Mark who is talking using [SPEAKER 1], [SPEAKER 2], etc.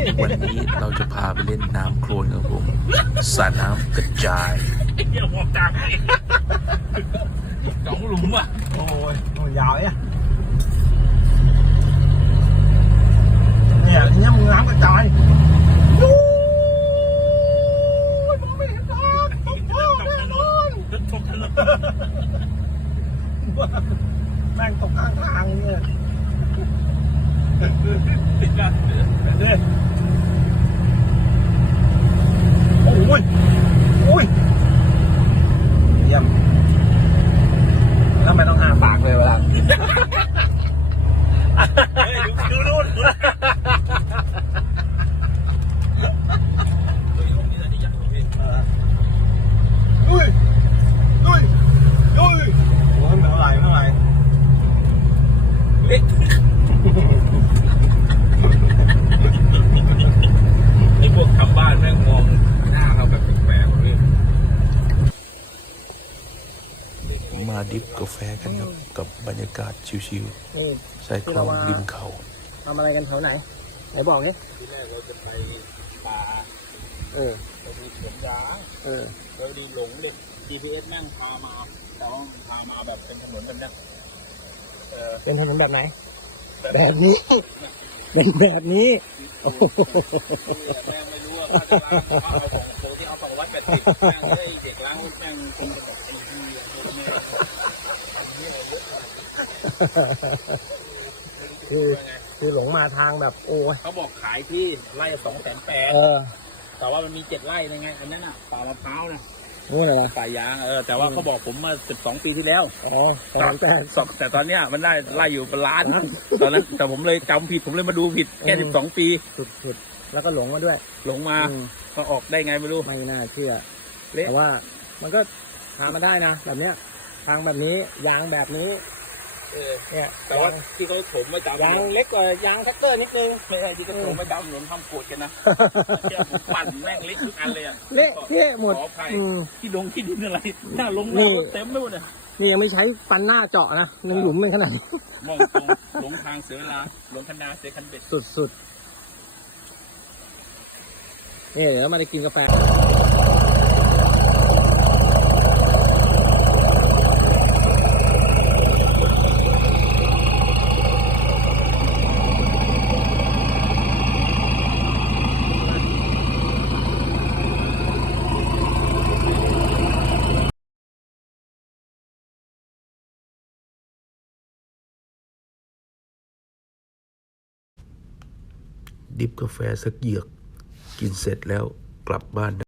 [SPEAKER 1] วันนี้เราจะพาไปเล่นน้ำโคลนครับผมสระน้ำกระจาย
[SPEAKER 2] เดี๋ยวบอกจังให้สองหลุมอ่ะ
[SPEAKER 3] โอ้ยยาวเนี่ยเนี่ยเนี่ยมึงน้ำกระจายยูมองไม่เห็นทางตกท่อแน่นอน
[SPEAKER 2] ตกถนน
[SPEAKER 3] แม่งตกข้างทางเนี่ย
[SPEAKER 2] ติดกัน
[SPEAKER 3] เนี่ยโอ้ยโอ้ยเยี่ยมแล้วไม่ต้องอ้าปากเลยเวลา
[SPEAKER 2] ดูนู่น
[SPEAKER 3] ดุยดุยดุยโอ้ยไม่เท่าไหร่ไม่เท่าไหร่
[SPEAKER 2] เล็กไอ้พวกทำบ้านแม่งมองหน้าเราแบบแปลกๆเลย
[SPEAKER 1] มาดิฟกาแฟกันครับกับบรรยากาศชิวๆใส่คลองริมเขา
[SPEAKER 3] ทำอะไรกันแถวไหนไหนบอกนี่
[SPEAKER 2] ที่แรกเราจะไปป่าเราดูสวนยางเราดีหลงเลย GPS นั่งพามาต้องพามาแบบเป็นถนนแบบนี้
[SPEAKER 3] เป็นถนนแบบไหนแบบนี้เป็นแบบนี้
[SPEAKER 2] โอ้โหแม่ไม่รู้ว่าเขาจะล้างเอาของโตที่เอาของวัดแบบติดแม่งได้เด็กล้างแม่งคงจะแบบเป็นที่
[SPEAKER 3] คือหลงมาทางแบบโอ้ย
[SPEAKER 2] เขาบอกขายที่ไร่280,000แต่ว่ามันมี7 ไร่ยังไงอันนั้นน่ะป่ามะพร้าวนะ
[SPEAKER 3] นู่นอะไร
[SPEAKER 2] ป่ายางแต่ว่าเขาบอกผมมา12 ปีที่แล้ว
[SPEAKER 3] 280,000
[SPEAKER 2] แต่ตอนเนี้ยมันได้ไร่อยู่เป็นล้านตอนนั้นแต่ผมเลยจำผิดผมเลยมาดูผิดแค่12 ปี
[SPEAKER 3] สุดๆแล้วก็หลงมาด้วย
[SPEAKER 2] หลงมาก็ออกได้ไงไม่รู้
[SPEAKER 3] ไม่น่าเชื่อแต่ว่ามันก็ทางมาได้นะแบบเนี้ยทางแบบนี้ยางแบบนี้
[SPEAKER 2] เนี่ยแต่ว่าที่เขาถมไม่จำ
[SPEAKER 3] ยางเล็กกว่ายางแท็กเตอร์นิดนึง
[SPEAKER 2] ไม่ใช่ที่เขาถมไม่จำหนุนทำโกรธกันนะเจ้าปั่นแม่งเล็กทุกอันเลยอ่ะ
[SPEAKER 3] เละเทะหมด
[SPEAKER 2] ที่ลงที่ดินอะไรหน้าลงเต็มไปหมดเลย
[SPEAKER 3] นี่ยังไม่ใช้ปันหน้าเจาะนะยังหลุมเป็นขนาด
[SPEAKER 2] มองตรงหลงทางเสียเวลาหลงคันนาเสียคันเบ็ด
[SPEAKER 3] สุดนี่เดี๋ยวมาได้กินกาแฟ
[SPEAKER 1] ดิฟกาแฟสักเหยือกกินเสร็จแล้วกลับบ้าน